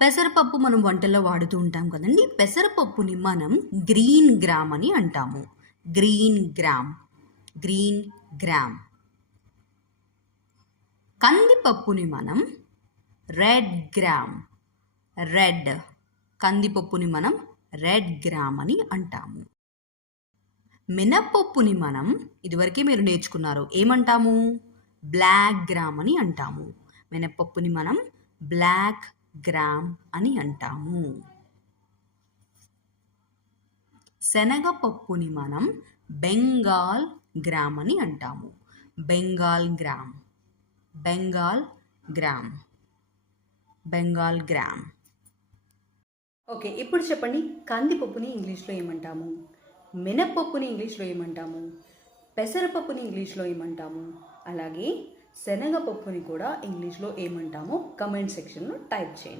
పెసరపప్పు మనం వంటల్లో వాడుతూ ఉంటాం కదండి. పెసరపప్పుని మనం గ్రీన్ గ్రామ్ అని అంటాము. Green gram, green gram. కందిపప్పుని మనం రెడ్ గ్రామ్, రెడ్. కందిపప్పుని మనం రెడ్ గ్రామ్ అని అంటాము. మినప్పప్పుని మనం ఇదివరకే మీరు నేర్చుకున్నారు, ఏమంటాము? బ్లాక్ గ్రామ్ అని అంటాము. మినప్పప్పుని మనం బ్లాక్ గ్రామ్ అని అంటాము. శనగపప్పుని మనం బెంగాల్ గ్రామ్ అని అంటాము. Bengal gram, Bengal gram, Bengal gram. Okay, ఇప్పుడు చెప్పండి, కందిపప్పుని ఇంగ్లీష్లో ఏమంటాము? మినప్పప్పుని ఇంగ్లీష్లో ఏమంటాము? పెసరపప్పుని ఇంగ్లీష్లో ఏమంటాము? అలాగే శనగపప్పుని కూడా ఇంగ్లీష్లో ఏమంటామో కమెంట్ సెక్షన్లో టైప్ చేయండి.